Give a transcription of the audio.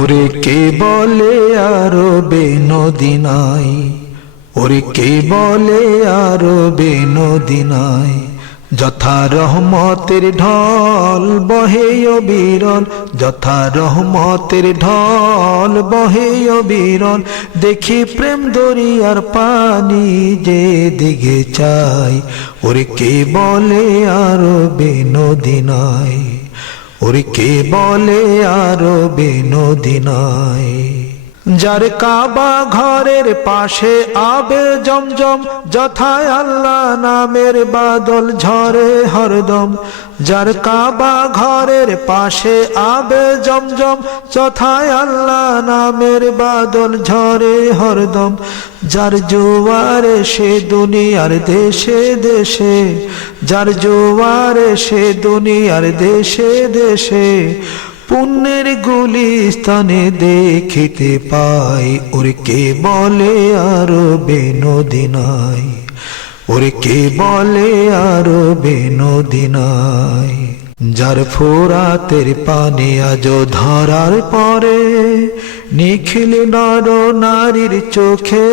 ওরে কে বলে আরবে নদী নাই, ওরে কে বলে আরবে নদী নাই। যথা রহমতের ঢল বহে অবিরল, যথা রহমতের ঢল বহে অবিরল। দেখি প্রেম দরিয়ার পানি যে দিকে চাই, ওরে কে বলে আরবে নদী নাই, ওরে কে বলে আরবে নদী নাই। যার কাবা ঘরের পাশে আবে জমজম, যথায় আল্লাহ নামের বাদল ঝরে হরদম। যার কাবা ঘরের পাশে আবে জমজম, যথায় আল্লাহ নামের বাদল ঝরে হরদম। যার জোয়ারে সে দুনিয়ার দেশে দেশে, যার জোয়ারে সে দুনিয়ার দেশে দেশে, পুণ্যের গুলিস্তানে দেখিতে পাই। ওরে কে বলে আরবে নদী নাই, ওরে কে বলে আরবে নদী নাই। যার ফোরাতের পানি আজ ধরার পরে নিখিল নর নারীর চোখে